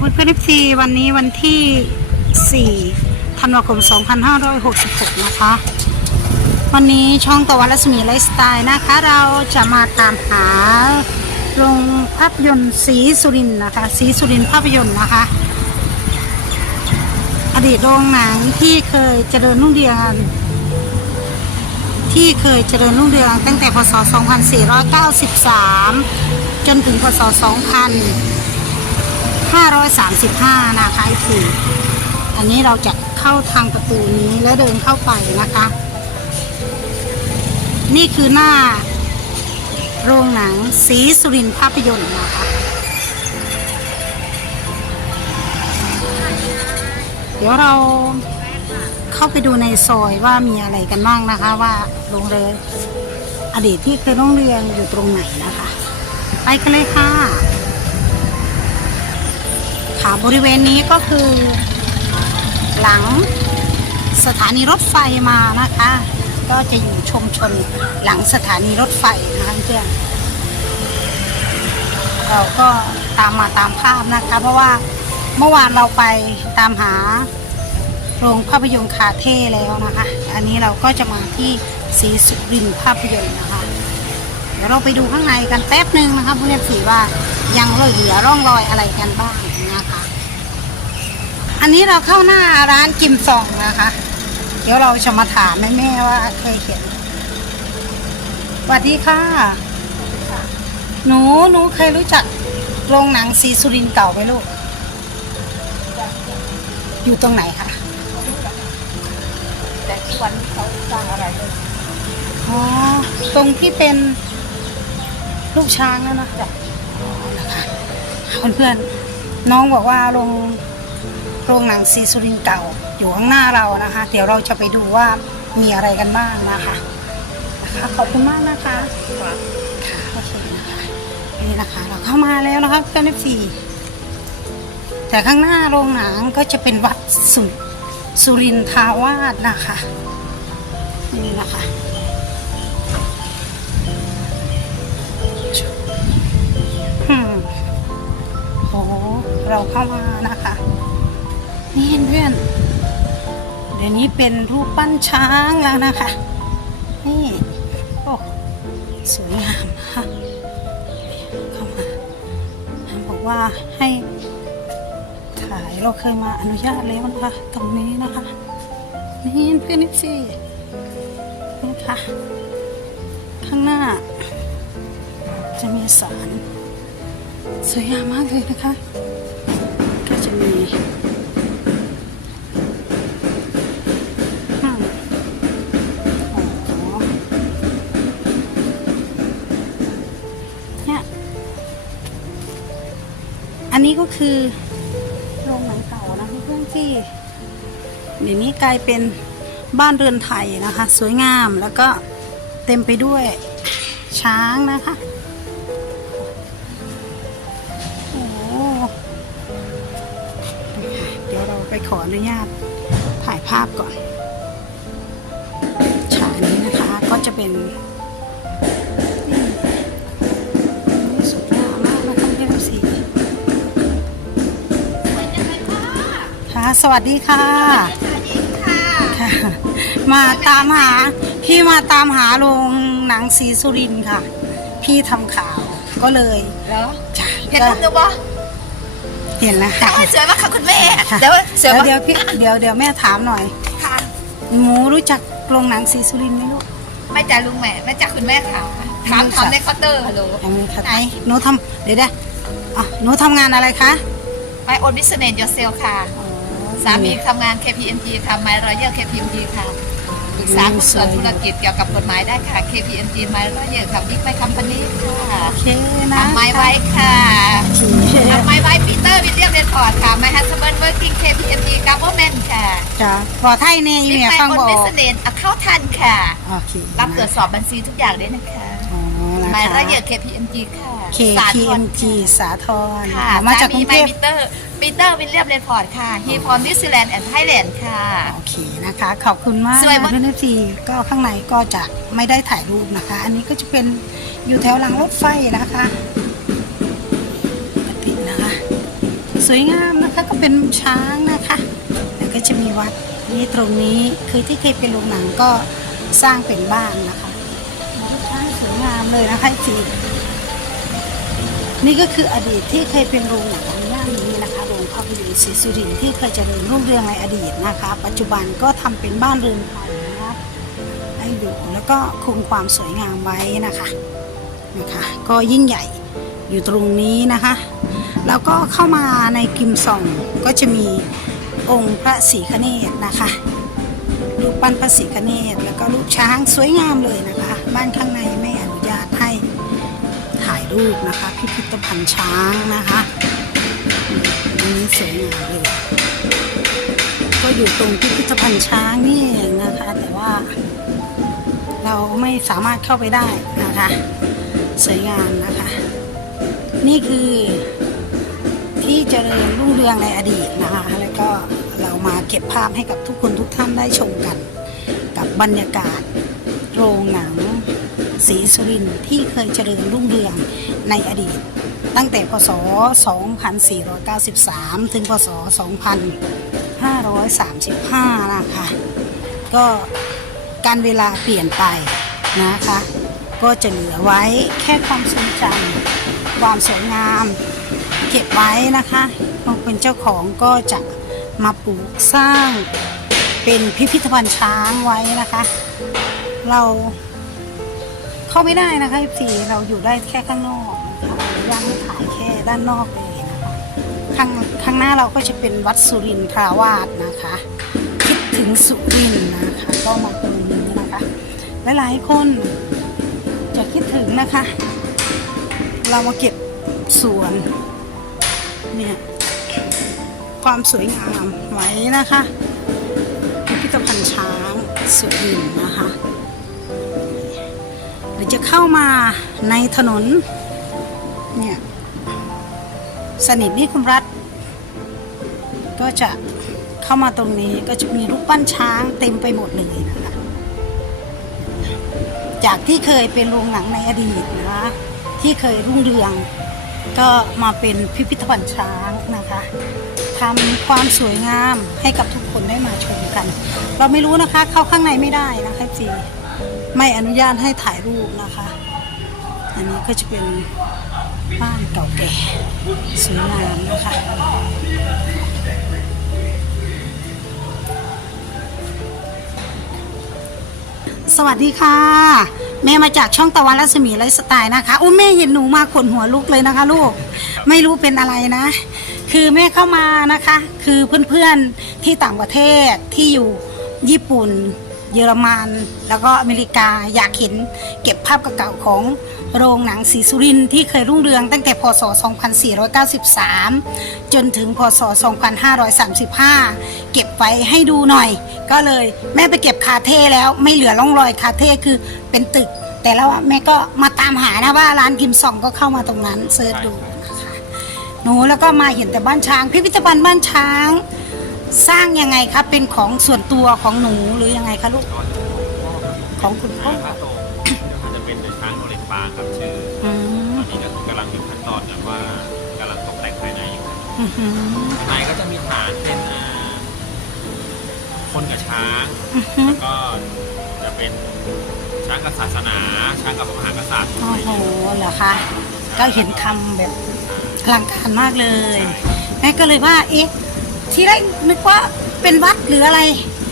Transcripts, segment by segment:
เพื่อนๆ FC วันนี้วันที่ 4 ธันวาคม 2566 นะคะ วันนี้ช่องตะวันรัศมีไลฟ์สไตล์นะคะ เราจะมาตามหาโรงภาพยนตร์สีสุรินนะคะ สีสุรินภาพยนตร์นะคะ อดีตโรงหนังที่เคยเจริญรุ่งเรืองที่เคยเจริญรุ่งเรืองตั้งแต่พศ 2493 จนถึงพศ 2000 535 นะคะคืออันนี้เราจะเข้าทางประตูนี้แล้วเดินเข้าไปนะคะ นี่คือหน้า โรงหนังสีสุรินทร์ภาพยนตร์นะคะ เดี๋ยวเราเข้าไปดูในซอยว่ามีอะไรกันบ้างนะคะว่าโรงเรียนอดีตที่เคยโรงเรียนอยู่ตรงไหนนะคะ ไปกันเลยค่ะ ค่ะบริเวณนี้ก็คือ หลังสถานีรถไฟมานะคะ ก็จะอยู่ชมชนหลังสถานีรถไฟนะคะเพื่อนเราก็ตามมาตามภาพนะคะ เพราะว่าเมื่อวานเราไปตามหาโรงภาพยนตร์คาเท่แล้วนะคะ อันนี้เราก็จะมาที่สีสุรินทร์ภาพยนตร์นะคะ เดี๋ยวเราไปดูข้างในกันแป๊บหนึ่งนะคะผู้เรียนสีว่ายังเหลือร่องรอยอะไรกันบ้าง อันนี้เราเข้าหน้าร้านกิมซองนะคะ เดี๋ยวเราจะมาถามแม่ๆว่าเคยเห็นสวัสดีค่ะ หนูหนูเคยรู้จักโรงหนังสีสุรินทร์เก่าไหมลูก อยู่ตรงไหนคะแต่ทุกวันนี้เขาสร้างอะไรเลยอ๋อ ตรงที่เป็นลูกช้างแล้วนะจ๊ะอ๋อนะคะเพื่อนๆน้องบอกว่าโรง โรงหนังซีสุรินเก่าอยู่ข้างหน้าเรานะคะ เดี๋ยวเราจะไปดูว่ามีอะไรกันบ้างนะคะนะคะขอบคุณมากนะคะค่ะโอเคนะคะนี่นะคะ เราเข้ามาแล้วนะคะเพื่อนฟีแต่ข้างหน้าโรงหนังก็จะเป็นวัดสุสุรินทาวาสนะคะนี่นะคะอืมโอ้เราเข้ามานะคะ นี่เพื่อน เดี๋ยวนี้เป็นรูปปั้นช้างแล้วนะคะ นี่โอ้สวยงามนะคะเข้ามาบอกว่าให้ถ่ายเราเคยมาอนุญาตแล้วนะคะ ตรงนี้นะคะ นี่เพื่อนนี่สินี่ค่ะข้างหน้า จะมีสารสวยงามมากเลยนะคะ ก็จะมี นนี้ก็คือโรงหนังเก่านะเพื่อนๆที่เดี๋ยวนี้กลายเป็นบ้านเรือนไทยนะคะ สวยงามแล้วก็เต็มไปด้วยช้างนะคะโอ้โหเดี๋ยวเราไปขออนุญาตถ่ายภาพก่อน ฉากนี้นะคะก็จะเป็น สวัสดีค่ะค่ะ มาตามหา พี่มาตามหาโรงหนังสีสุรินทร์ค่ะ พี่ทำข่าวก็เลยแล้วจ้ะเห็นรูปเดียวปะเห็นแล้วค่ะ สวยมากค่ะคุณแม่ค่ะเดี๋ยวสวยแล้วมากเดี๋ยวพี่เดี๋ยวเดี๋ยวแม่ถามหน่อยค่ะหมูรู้จักโรงหนังสีสุรินทร์ไหมลูกไม่จ่าลุงแม่ไม่จ่าคุณแม่ค่ะถามถามในเคาน์เตอร์ฮัลโหลยังไม่ค่ะไหนหนูทำเดี๋ยวเดี๋ยวอะหนูทำงานอะไรคะ My own business yourself ค่ะ สามีทำงาน KPMG ค่ะ My Royal KPMG ค่ะปรึกษาผู้ส่วนธุรกิจเกี่ยวกับกฎหมายได้ค่ะ KPMG My Royal ค่ะ Big My Company ค่ะโอเคนะ Ah, ทำไม้ไว้ค่ะโอเคทำไม้ไว้ปีเตอร์วิลเลียมเรนฟอร์ดค่ะ My husband working KPMG government ค่ะจ้ะพอไทยเนี่ยอี Big เมีย My ฟัง own บอก business accountant ค่ะโอเครับตรวจสอบบัญชีทุกอย่างด้วยนะคะอ๋อนะ หมายคะละเอียด KPMG ค่ะ KPMG สาทรค่ะค่ะ มาจากกรุงเทพปีเตอร์ปีเตอร์วิลเลียมเรนฟอร์ดค่ะฮีพรนิวซีแลนด์แอนด์ไทยแลนด์ค่ะ โอเคนะคะ ขอบคุณมากสวยนะมาก เพื่อนทีก็ข้างในก็จะไม่ได้ถ่ายรูปนะคะ อันนี้ก็จะเป็นอยู่แถวหลังรถไฟนะคะปกตินะคะ สวยงามนะคะก็เป็นช้างนะคะ แล้วก็จะมีวัดนี่ตรงนี้คือที่เคยเป็นโรงหนังก็สร้างเป็นบ้านนะคะ เลยนะคะจีนี่ก็คืออดีตที่เคยเป็นโรงหนังย่านนี้นะคะโรงภาพยนตร์ศรีสุรินทร์ที่เคยเจริญรุ่งเรืองในอดีตนะคะ ปัจจุบันก็ทำเป็นบ้านเรือนไทยนะคะให้อยู่แล้วก็คงความสวยงามไว้นะคะนะคะก็ยิ่งใหญ่อยู่ตรงนี้นะคะ แล้วก็เข้ามาในกิมซองก็จะมีองค์พระศรีคเนศนะคะรูปปั้นพระศรีคเนศแล้วก็รูปช้างสวยงามเลยนะคะ บ้านข้างในไม่ รูปนะคะ พิพิธภัณฑ์ช้างนะคะอันนี้สวยงามเลยก็อยู่ตรงพิพิธภัณฑ์ช้างนี่เองนะคะ แต่ว่าเราไม่สามารถเข้าไปได้นะคะ สวยงามนะคะ นี่คือที่เจริญรุ่งเรืองในอดีตนะคะ แล้วก็เรามาเก็บภาพให้กับทุกคนทุกท่านได้ชมกัน กับบรรยากาศโรงหนัง ศรีสุรินทร์ที่เคยเจริญรุ่งเรืองในอดีต ตั้งแต่พศ 2493 ถึงพศ 2535 นะคะ ก็การเวลาเปลี่ยนไปนะคะ ก็จะเหลือไว้แค่ความทรงจำความสวยงามเก็บไว้นะคะคนเป็นเจ้าของก็จะมาปลูกสร้างเป็นพิพิธภัณฑ์ช้างไว้นะคะ เรา เข้าไม่ได้นะคะพี่เราอยู่ได้แค่ข้างนอกนะคะอนุญาตให้ถ่ายแค่ด้านนอกเลยนะคะข้างข้างหน้าเราก็จะเป็นวัดสุรินทราวาสนะคะ คิดถึงสุรินนะคะ ก็มาตรงนี้นะคะหลายๆคนจะคิดถึงนะคะ เรามาเก็บสวนเนี่ยความสวยงามไว้นะคะพิพิธภัณฑ์ช้างสุรินนะคะ รือจะเข้ามาในถนนเนี่ยสนิทนิคมรัฐ ก็จะเข้ามาตรงนี้ก็จะมีรูปปั้นช้างเต็มไปหมดเลยนะคะจากที่เคยเป็นโรงหนังในอดีตนะคะที่เคยรุ่งเรืองก็มาเป็นพิพิธภัณฑ์ช้างนะคะทำความสวยงามให้กับทุกคนได้มาชมกัน เราไม่รู้นะคะเข้าข้างในไม่ได้นะคะจี ไม่อนุญาตให้ถ่ายรูปนะคะ อันนี้ก็จะเป็นบ้านเก่าแก่สวยงามนะคะสวัสดีค่ะ แม่มาจากช่องตะวันรัศมีไลฟ์สไตล์นะคะโอ้แม่เห็นหนูมาขนหัวลุกเลยนะคะ ลูกไม่รู้เป็นอะไรนะ คือแม่เข้ามานะคะ คือเพื่อนๆที่ต่างประเทศที่อยู่ญี่ปุ่น เยอรมันแล้วก็อเมริกาอยากเห็นเก็บภาพเก่าๆของโรงหนังศรีสุรินทร์ที่เคยรุ่งเรืองตั้งแต่พศ 2493 จนถึงพศ 2535 เก็บไว้ให้ดูหน่อย ก็เลยแม่ไปเก็บคาเท่แล้วไม่เหลือร่องรอยคาเท่คือเป็นตึก แต่แล้วแม่ก็มาตามหานะว่าร้านกิมซองก็เข้ามาตรงนั้นเสิร์ชดูนะคะหนูแล้วก็มาเห็นแต่บ้านช้างพิพิธภัณฑ์บ้านช้าง สร้างยังไงคะเป็นของส่วนตัวของหนูหรือยังไงคะลูก ของคุณพ่อถ้าโตอาจจะเป็นช้างโอลิมปาครับชื่ออืมตอนนี้ก็คือกำลังอยู่ขั้นตอนแบบว่ากำลังตกแต่งภายในอยู่ครับอื้อหือภายในก็จะมีฐานเป็นอ่าคนกับช้าง อื้อหือแล้วก็จะเป็นช้างกับศาสนา ช้างกับพระมหากษัตริย์โอ้โหเหรอคะก็เห็นคำแบบอลังการมากเลยแม่ก็เลยว่าเอ๊ะ ที่แรกนึกว่าเป็นวัดหรืออะไร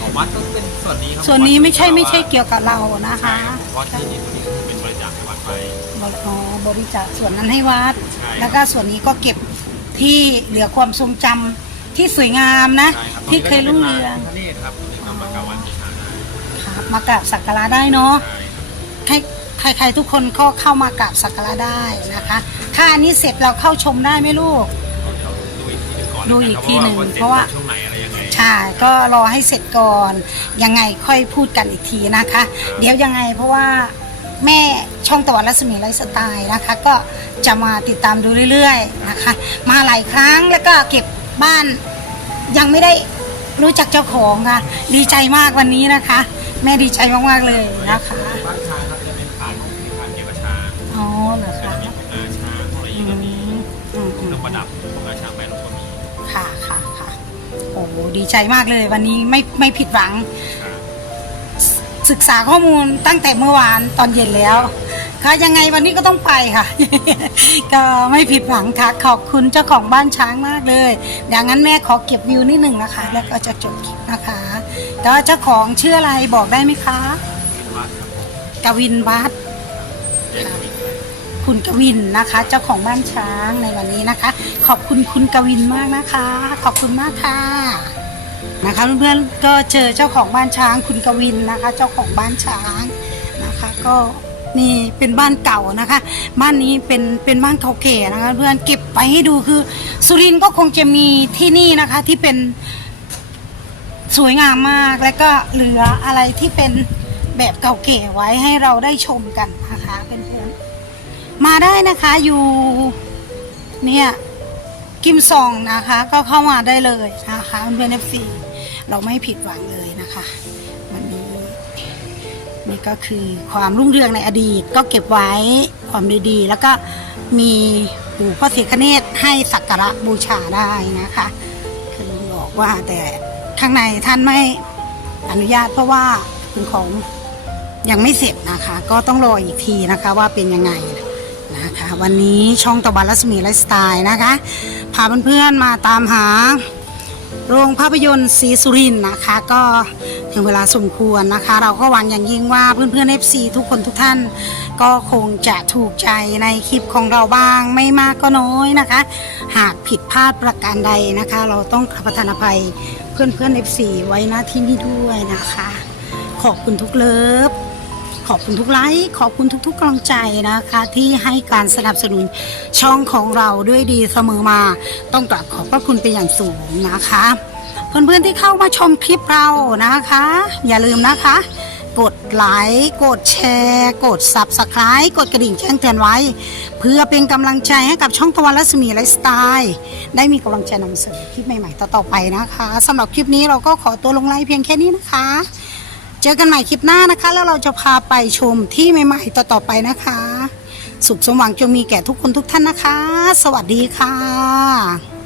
ของวัดก็เป็นส่วนนี้ครับส่วนนี้ไม่ใช่วัดไม่ใช่เกี่ยวกับเรานะคะใช่ครับเพราะที่ดินตรงนี้ก็คือเป็นบริจาคให้วัดไปบริอ๋อบริจาคส่วนนั้นให้วัด ใช่ แล้วก็ส่วนนี้ก็เก็บที่เหลือความทรงจำที่สวยงามนะ ใช่ครับที่เคยรุ่งเรืองพระเนตรครับตรงนี้ก็มากราบไหว้บูชาได้ครับมากราบสักการะได้เนาะ ใช่ครับให้ใครๆทุกคนก็เข้ามากราบสักการะได้นะคะ ถ้าอันนี้เสร็จเราเข้าชมได้ไหมลูกเดี๋ยวดูอีกทีหนึ่งก่อนดูอีกทีหนึ่งแล้วเพราะว่าช่วงไหนอะไรยังไงใช่ก็รอให้เสร็จก่อนยังไงค่อยพูดกันอีกทีนะคะ เดี๋ยวยังไงเพราะว่าแม่ช่องตะวันรัศมีไลฟ์สไตล์นะคะ ก็จะมาติดตามดูเรื่อยๆนะคะ มาหลายครั้งแล้วก็เก็บบ้านยังไม่ได้รู้จักเจ้าของค่ะ ดีใจมากวันนี้นะคะ แม่ดีใจมากๆเลยนะคะบ้านช้างครับจะเป็นฐานของฐานเก็บช้างอ๋อเหรอจะคะ ดีใจมากเลย วันนี้ไม่ไม่ผิดหวัง ศึกษาข้อมูลตั้งแต่เมื่อวานตอนเย็นแล้ว ค่ะยังไงวันนี้ก็ต้องไปค่ะ ก็ไม่ผิดหวังค่ะ ขอบคุณเจ้าของบ้านช้างมากเลยอย่างนั้นแม่ขอเก็บวิวนิดหนึ่งนะคะ แล้วก็จะจบคลิปนะคะแต่ว่าเจ้าของชื่ออะไรบอกได้ไหมคะกวินวัฒน์ คุณกวินนะคะ เจ้าของบ้านช้างในวันนี้นะคะ ขอบคุณคุณกวินมากนะคะ ขอบคุณมากค่ะนะคะเพื่อนๆก็เจอเจ้าของบ้านช้างคุณกวินนะคะ เจ้าของบ้านช้างนะคะ ก็นี่เป็นบ้านเก่านะคะ บ้านนี้เป็นเป็นบ้านเก่าแก่นะคะ เพื่อนเก็บไปให้ดูคือ สุรินทร์ก็คงจะมีที่นี่นะคะที่เป็นสวยงามมากและก็เหลืออะไรที่เป็นแบบเก่าแก่ไว้ให้เราได้ชมกันนะคะเพื่อน มาได้นะคะอยู่เนี่ยกิมซองนะคะ ก็เข้ามาได้เลยนะคะเพื่อนเอฟซีเราไม่ผิดหวังเลยนะคะวันนี้นี่ก็คือความรุ่งเรืองในอดีต ก็เก็บไว้ความดีๆ แล้วก็มีปู่พ่อเสีคเนตให้สักการะบูชาได้นะคะคือลุงบอกว่าแต่ข้างในท่านไม่อนุญาตเพราะว่าเป็นของยังไม่เสร็จนะคะ ก็ต้องรออีกทีนะคะว่าเป็นยังไงนะ คะ วันนี้ช่องตะวันรัศมีไลฟ์สไตล์นะคะ พาเพื่อนๆมาตามหา โรงภาพยนตร์ศรีสุรินนะคะ ก็ถึงเวลาสมควรนะคะ เราก็หวังอย่างยิ่งว่าเพื่อนๆ FC ทุกคนทุกท่าน ก็คงจะถูกใจในคลิปของเราบ้างไม่มากก็น้อยนะคะ หากผิดพลาดประการใดนะคะ เราต้องขอประทานอภัยเพื่อนๆ FC ไว้หน้าที่นี้ด้วยนะคะ ขอบคุณทุกเลิฟ ขอบคุณทุกไลค์ขอบคุณทุกๆกำลังใจนะคะ ที่ให้การสนับสนุนช่องของเราด้วยดีเสมอมา ต้องกราบขอบพระคุณเป็นอย่างสูงนะคะ เพื่อนๆที่เข้ามาชมคลิปเรานะคะ อย่าลืมนะคะ กดไลค์กดแชร์ กด Subscribe กดกระดิ่งแจ้งเตือนไว้ เพื่อเป็นกำลังใจให้กับช่องตะวันรัศมีไลฟ์สไตล์ได้มีกำลังใจนำเสนอคลิปใหม่ๆต่อๆไปนะคะสำหรับคลิปนี้เราก็ขอตัวลงไลฟ์เพียงแค่นี้นะคะ เจอกันใหม่คลิปหน้านะคะ แล้วเราจะพาไปชมที่ใหม่ๆต่อๆไปนะคะ สุขสมหวังจงมีแก่ทุกคนทุกท่านนะคะ สวัสดีค่ะ